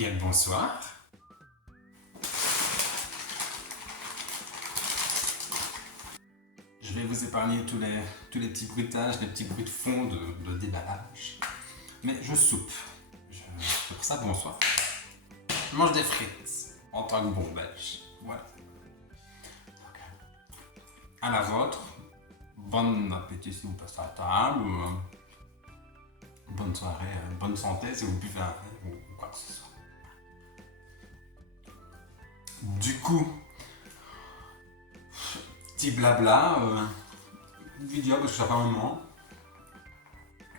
Bien le bonsoir. Je vais vous épargner tous les petits bruitages, les petits bruits de fond de déballage. Mais je soupe. C'est pour ça, bonsoir. Je mange des frites en tant que bon belge. Voilà. Donc, à la vôtre. Bon appétit si vous passez à table. Bonne soirée, bonne santé si vous buvez un verre ou quoi que ce soit. Du coup, petit blabla, vidéo parce que ça fait un moment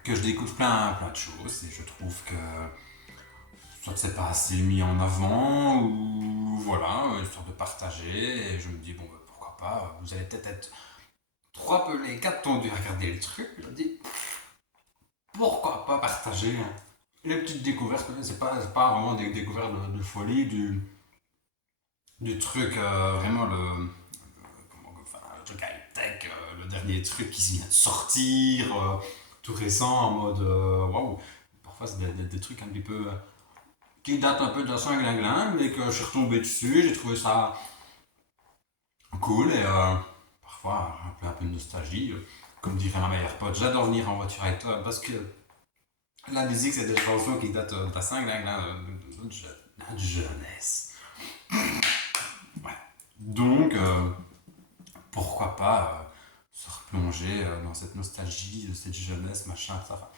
que je découvre plein de choses et je trouve que soit c'est pas assez mis en avant ou voilà, histoire de partager et je me dis bon pourquoi pas, vous allez peut-être être trois pelés, quatre tondus à regarder le truc, je me dis pourquoi pas partager les petites découvertes, c'est pas vraiment des découvertes de folie, du truc vraiment le truc high-tech, le dernier truc qui vient de sortir, tout récent, en mode waouh. Parfois, c'est des trucs un petit peu qui datent un peu de la glinglin, mais que je suis retombé dessus, j'ai trouvé ça cool et parfois un peu de nostalgie. Comme dirait ma meilleure pote, j'adore venir en voiture avec toi parce que la musique, c'est des chansons qui datent de la glinglin de notre jeunesse. Ouais. Donc, pourquoi pas se replonger dans cette nostalgie de cette jeunesse, machin, ça. Enfin,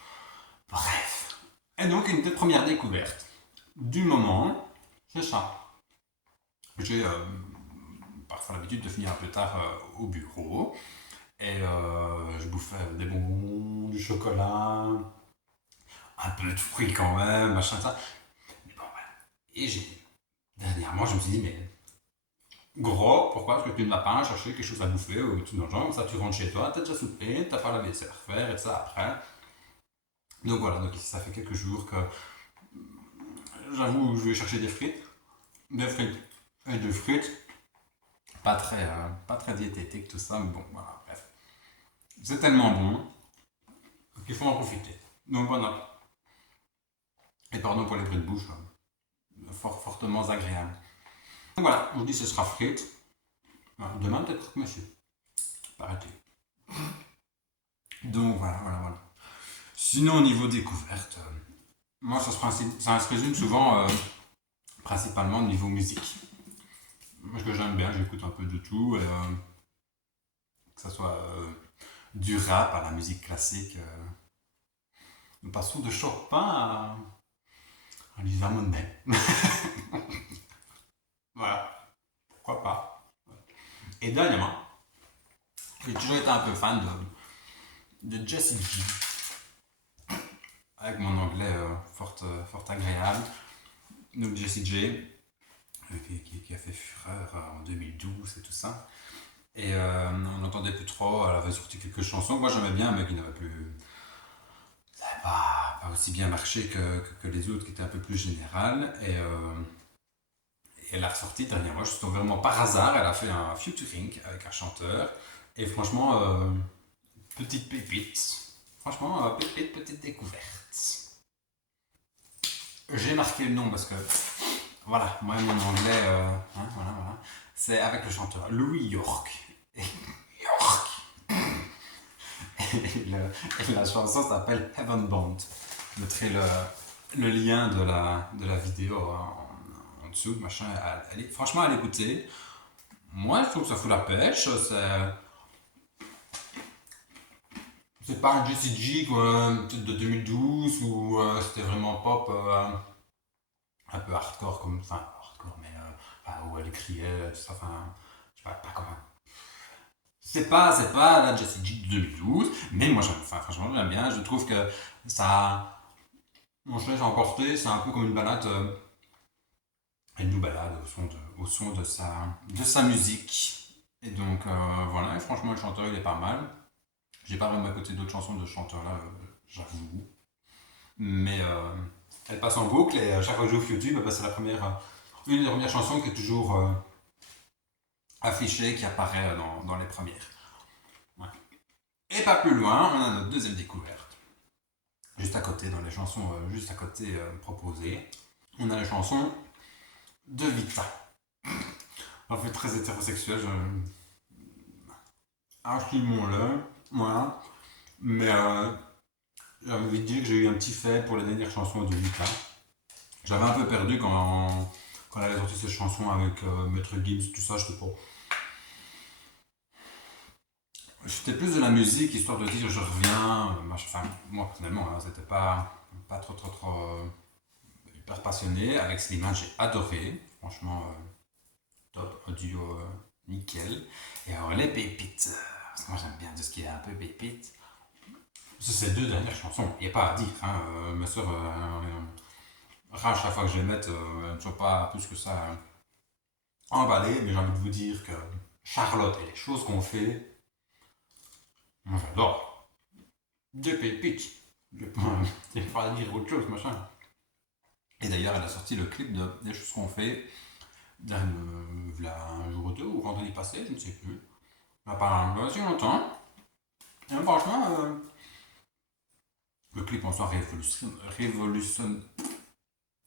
bref. Et donc, une toute première découverte du moment, c'est ça. J'ai parfois l'habitude de finir un peu tard au bureau et je bouffais des bonbons, du chocolat, un peu de fruits quand même, machin, ça. Mais bon, voilà. Et dernièrement, je me suis dit, mais gros, pourquoi est-ce que tu ne vas pas chercher quelque chose à bouffer ou tout dans le genre, ça tu rentres chez toi, t'as déjà soupé, t'as pas la vaisselle à refaire et ça après. Donc voilà, donc ça fait quelques jours que j'avoue je vais chercher des frites et de frites, pas très diététique tout ça, mais bon voilà, bref. C'est tellement bon qu'il faut en profiter. Donc voilà. Et pardon pour les bruits de bouche, fortement agréable. Donc voilà, on dit ce sera frites. Demain peut-être monsieur. Paraît-il. Donc voilà. Sinon, au niveau découverte, moi, ça se résume souvent principalement au niveau musique. Moi, ce que j'aime bien, j'écoute un peu de tout, que ce soit du rap à la musique classique. Nous passons de Chopin à Lisa Monet. Voilà, pourquoi pas. Et dernièrement, j'ai toujours été un peu fan de Jessie J. Avec mon anglais fort agréable. Donc Jessie J, qui a fait fureur en 2012 et tout ça. Et on n'entendait plus trop, elle avait sorti quelques chansons que moi j'aimais bien, mais qui n'avaient plus. Ça n'avait pas aussi bien marché que les autres qui étaient un peu plus générales. Et elle a ressorti dernièrement, je suis tombé vraiment par hasard, elle a fait un featuring avec un chanteur. Et franchement, petite pépite. Franchement, petite découverte. J'ai marqué le nom parce que, voilà, moi mon anglais, voilà, c'est avec le chanteur Louis York. York. Et la chanson s'appelle Heaven Bound. Je mettrai le lien de la vidéo en dessous, machin. Franchement, à l'écouter, moi je trouve que ça fout la pêche. C'est pas un Jessie J peut-être de 2012 où c'était vraiment pop un peu hardcore comme enfin hardcore mais où elle criait tout ça enfin je sais pas comment c'est pas la Jessie J de 2012 mais moi franchement j'aime bien, je trouve que ça mon je laisse emporter, c'est un peu comme une balade elle nous balade au son de sa musique et donc voilà et franchement le chanteur il est pas mal. J'ai pas vraiment écouté d'autres chansons de ce chanteur-là, j'avoue. Mais elle passe en boucle et chaque fois que j'ouvre YouTube, c'est une des premières chansons qui est toujours affichée, qui apparaît dans les premières. Ouais. Et pas plus loin, on a notre deuxième découverte. Juste à côté, dans les chansons juste à côté proposées. on a la chanson de Vita. En fait, très hétérosexuel, assumons-le, voilà. Mais j'ai envie de dire que j'ai eu un petit fait pour la dernière chanson de Vita. J'avais un peu perdu quand elle avait sorti cette chanson avec Maître Gims, tout ça, j'étais pas. J'étais plus de la musique, histoire de dire je reviens. Enfin, moi personnellement, hein, c'était pas trop hyper passionné. Avec Slimane, j'ai adoré. Franchement, top, un duo nickel. Et alors les pépites, parce que moi j'aime bien tout ce qui est un peu pépite. C'est ces deux dernières chansons, il n'y a pas à dire. Hein, ma soeur, à chaque fois que je les mette, elles ne sont pas plus que ça emballées, mais j'ai envie de vous dire que Charlotte et les choses qu'on fait, moi j'adore. Des pépites. Je vais pas dire autre chose, machin. Et d'ailleurs, elle a sorti le clip des choses qu'on fait, un jour ou deux, ou vendredi passé, je ne sais plus. Ça pas si longtemps. Et franchement, le clip en soi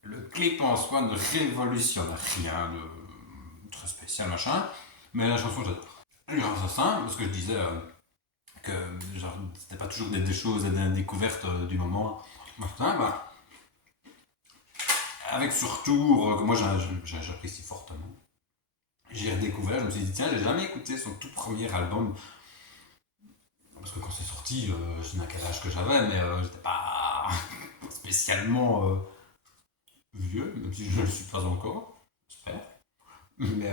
le clip en soi ne révolutionne rien de très spécial, machin. Mais la chanson, j'adore. Et grâce à ça, parce que je disais que genre, c'était pas toujours des choses et des découvertes du moment. Machin, bah, avec ce retour que moi j'apprécie fortement. J'ai redécouvert, je me suis dit, tiens, j'ai jamais écouté son tout premier album. Parce que quand c'est sorti, je sais pas quel âge que j'avais, mais j'étais pas spécialement vieux, même si je ne le suis pas encore, j'espère. Mais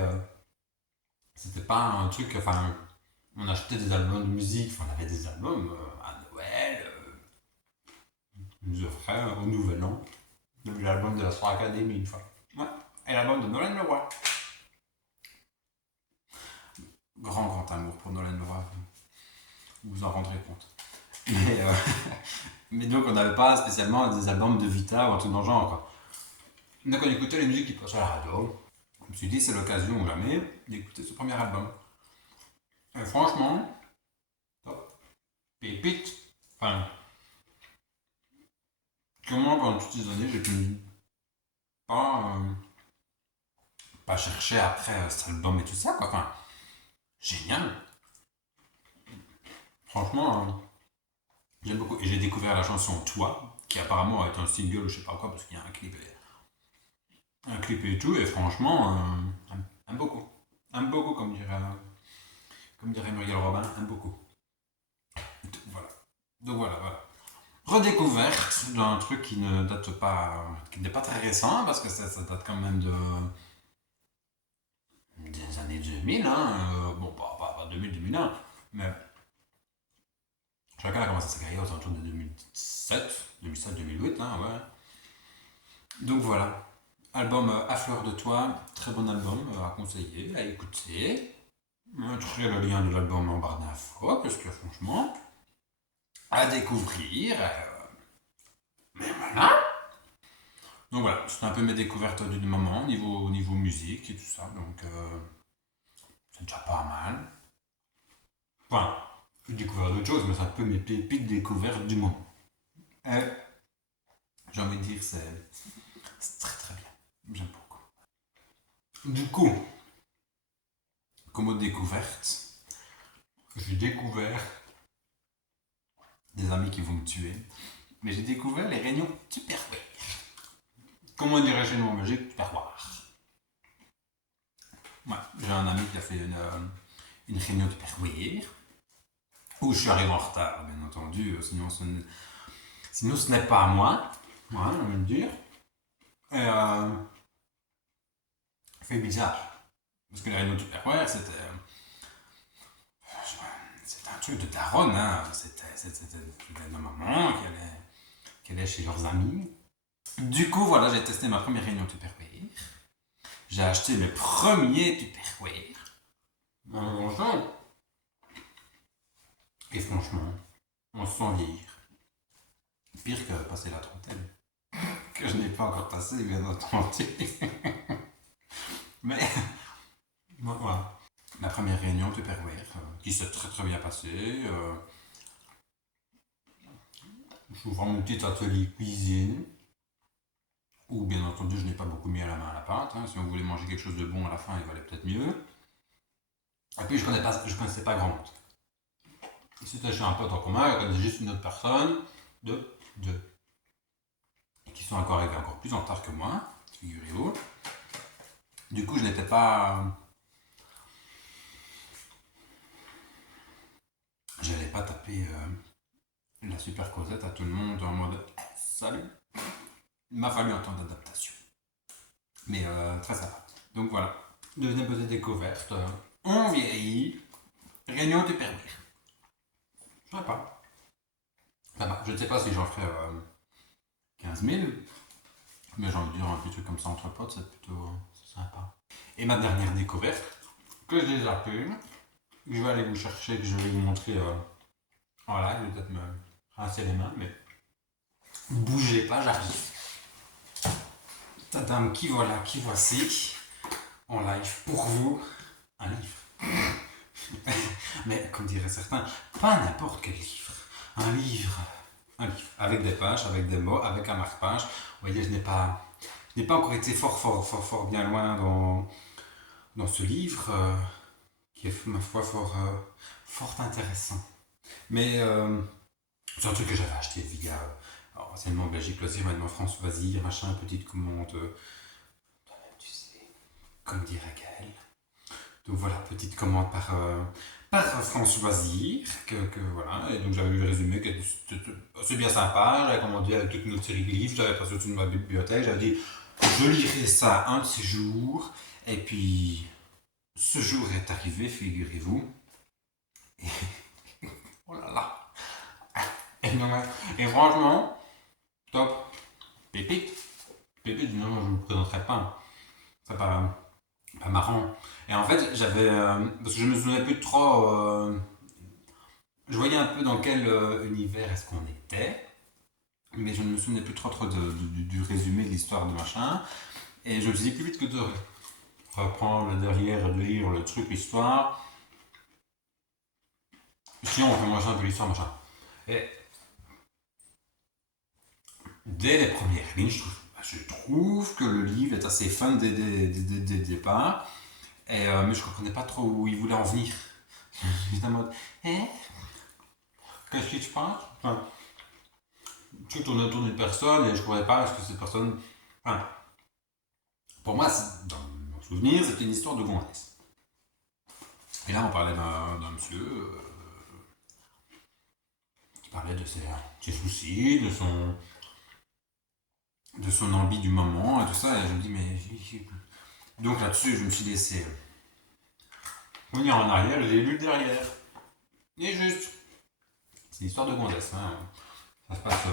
c'était pas un truc, enfin, on achetait des albums de musique, enfin, on avait des albums à Noël, ils nous offraient au Nouvel An, l'album de la Star Academy une fois. Ouais. Et l'album de Nolan Leroy. Grand amour pour Nolan Leroy, vous vous en rendrez compte. Mais, mais donc on n'avait pas spécialement des albums de Vita ou un truc dans le genre, quoi. Donc on écoutait les musiques qui passaient à la radio. Je me suis dit, c'est l'occasion ou jamais d'écouter ce premier album. Et franchement, top. Pépite. Enfin, comment pendant toutes ces années, j'ai pu pas, pas chercher après cet album et tout ça, quoi. Enfin, génial. Franchement, j'aime beaucoup. Et j'ai découvert la chanson Toi, qui apparemment est un single ou je sais pas quoi, parce qu'il y a un clip et tout, et franchement, aime beaucoup. Aime beaucoup, comme dirait Muriel Robin, aime beaucoup. Voilà. Donc voilà. Redécouverte d'un truc qui ne date pas, qui n'est pas très récent, parce que ça date quand même des années 2000, hein. Bon, pas 2000-2001, mais chacun a commencé sa carrière aux alentours de 2007-2008, hein, ouais. Donc voilà. Album À fleur de toi, très bon album à conseiller, à écouter. Je mettrai le lien de l'album en barre d'infos, parce que franchement, à découvrir. Mais voilà. Donc voilà, c'était un peu mes découvertes du moment, au niveau musique et tout ça, donc c'est déjà pas mal. Enfin, j'ai découvert d'autres choses, mais c'est un peu mes pépites découvertes du moment. Et j'ai envie de dire, c'est très bien. J'aime beaucoup. Du coup, comme découverte, j'ai découvert des amis qui vont me tuer, mais j'ai découvert les réunions Tupperware. Comment dirais-je chez nous en Belgique, Tupperware. Ouais, j'ai un ami qui a fait une réunion Tupperware, où je suis arrivé en retard, bien entendu, sinon ce n'est pas moi, voilà, on va le dire. Et fait bizarre, parce que les réunions Tupperware, c'était un truc de daronne, hein. C'était nos mamans qui allaient chez leurs amis. Du coup, voilà, j'ai testé ma première réunion Tupperware. J'ai acheté mes premiers Tupperware. Et franchement, on se sent vieillir. Pire que passer la trentaine. Que je n'ai pas encore passé, bien entendu. Mais, voilà. Ma première réunion Tupperware, qui s'est très bien passée. J'ouvre mon petit atelier cuisine. Ou bien entendu, je n'ai pas beaucoup mis à la main à la pâte, hein. Si on voulait manger quelque chose de bon à la fin, il valait peut-être mieux. Et puis je connaissais pas grand monde. C'était chez un pote en commun, je connaissais juste une autre personne, deux, et qui sont encore arrivés encore plus en retard que moi, figurez-vous. Du coup, je n'étais pas. J'allais pas taper la super causette à tout le monde en mode salut. Il m'a fallu un temps d'adaptation. Mais très sympa. Donc voilà. Deuxième petite découverte. On vieillit. Réunion du permis. Sympa. Sympa. Je ne sais pas si j'en ferai 15 000. Mais j'ai envie de dire un petit truc comme ça entre potes, c'est plutôt sympa. Et ma dernière découverte, que j'ai zappé, que je vais aller vous chercher, que je vais vous montrer en live, je vais peut-être me rincer les mains, mais ne bougez pas, j'arrive. Tadam, qui voilà, qui voici, en live pour vous, un livre. Mais comme diraient certains, pas n'importe quel livre. Un livre. Un livre. Avec des pages, avec des mots, avec un marque-page. Vous voyez, je n'ai pas encore été fort bien loin dans ce livre, qui est, ma foi, fort intéressant. Mais c'est un truc que j'avais acheté via, anciennement Belgique Loisir, maintenant France Loisir, machin, petite commande, tu sais, comme dirait Gaël. Donc voilà, petite commande par France Loisir, voilà, et donc j'avais lu le résumé, qui était c'est bien sympa, j'avais commandé avec toute une autre série de livres, j'avais passé au-dessus de ma bibliothèque, j'avais dit, je lirai ça un de ces jours, et puis ce jour est arrivé, figurez-vous, et oh là là, et franchement, top, pépite, pépite, non, je ne vous présenterai pas, c'est pas marrant. Et en fait, parce que je me souvenais plus trop. Je voyais un peu dans quel univers est-ce qu'on était, mais je ne me souvenais plus trop du résumé de l'histoire de machin. Et je me suis dit plus vite que de reprendre le derrière, de lire le truc, l'histoire. Sinon, on peut manger un peu l'histoire, machin. Et dès les premières lignes, je trouve que le livre est assez fun dès le départ. Mais je comprenais pas trop où il voulait en venir. J'étais en mode, qu'est-ce qui se passe? Enfin, tout tournait autour d'une personne et je ne comprenais pas ce que cette personne. Enfin, pour moi, dans mon souvenir, c'était une histoire de gonzesse. Et là, on parlait d'un monsieur qui parlait de ses soucis, de son envie du moment et tout ça. Et je me dis, mais. Donc là-dessus, je me suis laissé venir en arrière, j'ai lu derrière. Et juste. C'est une histoire de gonzesse. Hein. Ça se passe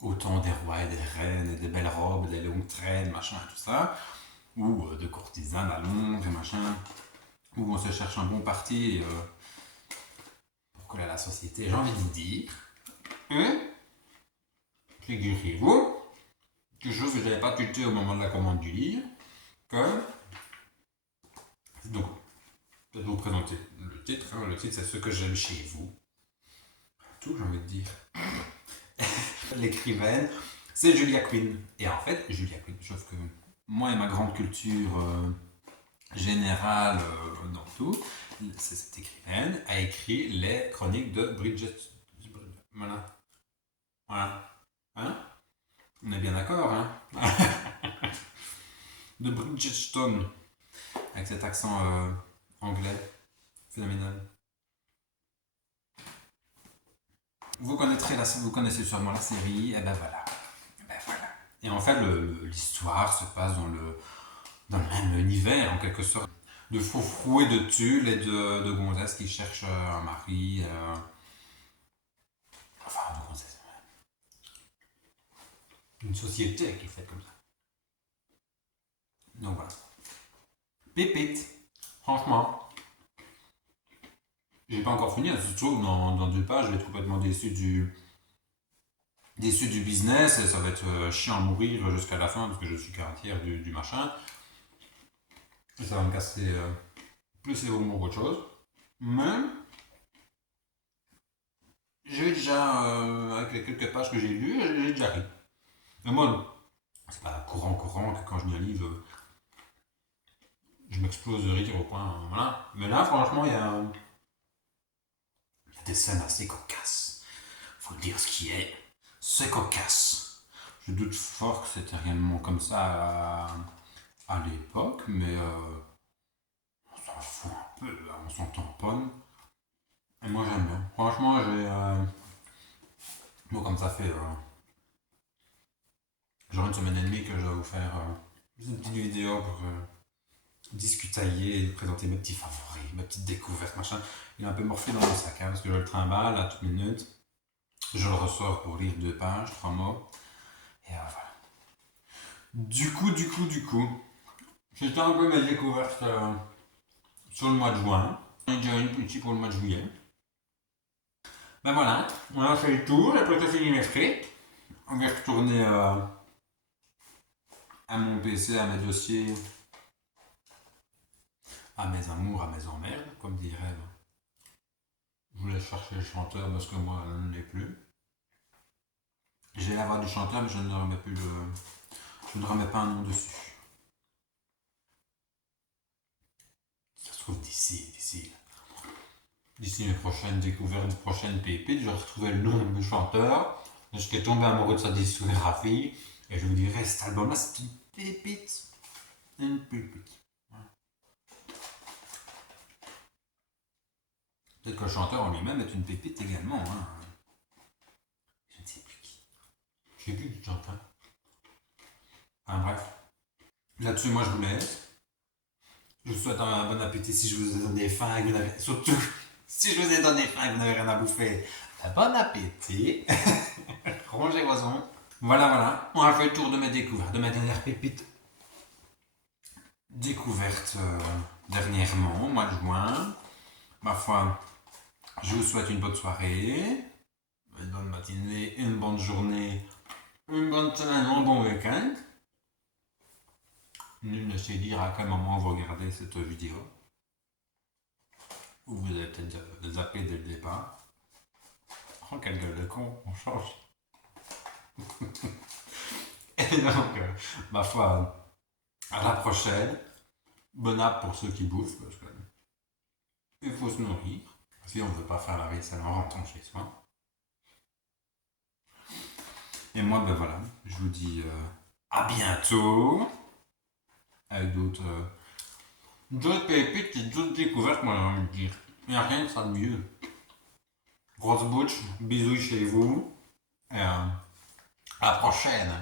au temps des rois et des reines, et des belles robes, des longues traînes, machin, tout ça. Ou de courtisanes à Londres et machin. Où on se cherche un bon parti pour coller à la société. J'ai envie de vous dire. Figurez-vous, quelque chose que je n'avais pas tuté au moment de la commande du livre, que. Donc, je vais vous présenter le titre. Hein. Le titre, c'est Ce que j'aime chez vous. Tout, j'ai envie de dire. L'écrivaine, c'est Julia Quinn. Et en fait, Julia Quinn, sauf que moi et ma grande culture générale dans tout, cette écrivaine a écrit les chroniques de Bridget. Voilà. Voilà. Hein? On est bien d'accord, hein? De Bridgetstone. Avec cet accent anglais phénoménal. Vous connaissez sûrement la série, et ben voilà. Et en fait, l'histoire se passe dans le même univers, en quelque sorte. De froufrous et de tulle et de gonzesses qui cherchent un mari. Enfin, de gonzesses. Une société qui est faite comme ça. Donc voilà. Pépite. Franchement. J'ai pas encore fini, ça se trouve, dans 2 pages, je vais être complètement déçu du business, et ça va être chiant à mourir jusqu'à la fin, parce que je suis quarantière du machin. Et ça va me casser plus les hormones qu'autre chose. Mais j'ai déjà, avec les quelques pages que j'ai lues, j'ai déjà ri. Et moi, c'est pas courant que quand je lis un livre, je m'explose de rire au point. Voilà. Mais là, franchement, il y a des scènes assez cocasses. Faut dire ce qui est. C'est cocasse. Je doute fort que c'était réellement comme ça à l'époque, mais on s'en fout un peu, là, on s'en tamponne. Et moi j'aime bien. Franchement, moi, comme ça fait. Genre une semaine et demie que je dois vous faire une petite vidéo pour discutailler et présenter mes petits favoris, mes petites découvertes, machin. Il est un peu morflé dans mon sac, hein, parce que je le trimballe à toute minute. Je le ressors pour lire 2 pages, 3 mots. Et voilà. Du coup, c'était un peu mes découvertes sur le mois de juin. J'en ai déjà une petite pour le mois de juillet. Ben voilà, on a fait le tour, après que j'ai fini mes frites, on va retourner à mon PC, à mes dossiers, à mes amours, à mes emmerdes, comme dirait. Je voulais chercher le chanteur parce que moi, je ne l'ai plus. J'ai la voix du chanteur, mais je ne remets plus je ne remets pas un nom dessus. Ça se trouve d'ici mes prochaines découvertes, mes prochaines pépites, je retrouverai le nom du chanteur. J'étais tombé amoureux de sa discographie et je vous dirais, cet album-là, c'est une pépite. Une pépite. Peut-être que le chanteur en lui-même est une pépite également. Hein. Je ne sais plus qui. Je sais plus qui chante. Enfin bref. Là-dessus, moi je vous laisse. Je vous souhaite un bon appétit si je vous ai donné faim et que vous n'avez... Surtout, si je vous ai donné faim et que vous n'avez rien à bouffer. Bon appétit. Rongez vos ongles. Voilà. On a fait le tour de mes découvertes, de mes dernières pépites découvertes dernièrement, au mois de juin. Ma foi, je vous souhaite une bonne soirée, une bonne matinée, une bonne journée, une bonne semaine, un bon week-end. Nul ne sait dire à quel moment vous regardez cette vidéo. Ou vous avez peut-être zappé dès le départ. Oh, quelle gueule de con, on change. Et donc, ma foi, à la prochaine. Bon app pour ceux qui bouffent, parce que il faut se nourrir. Si on ne veut pas faire la vaisselle en rentrant chez soi. Et moi, ben voilà, je vous dis à bientôt avec d'autres pépites et d'autres découvertes, moi j'ai envie de dire. Il n'y a rien de ça de mieux. Grosse bouche, bisous chez vous et à la prochaine.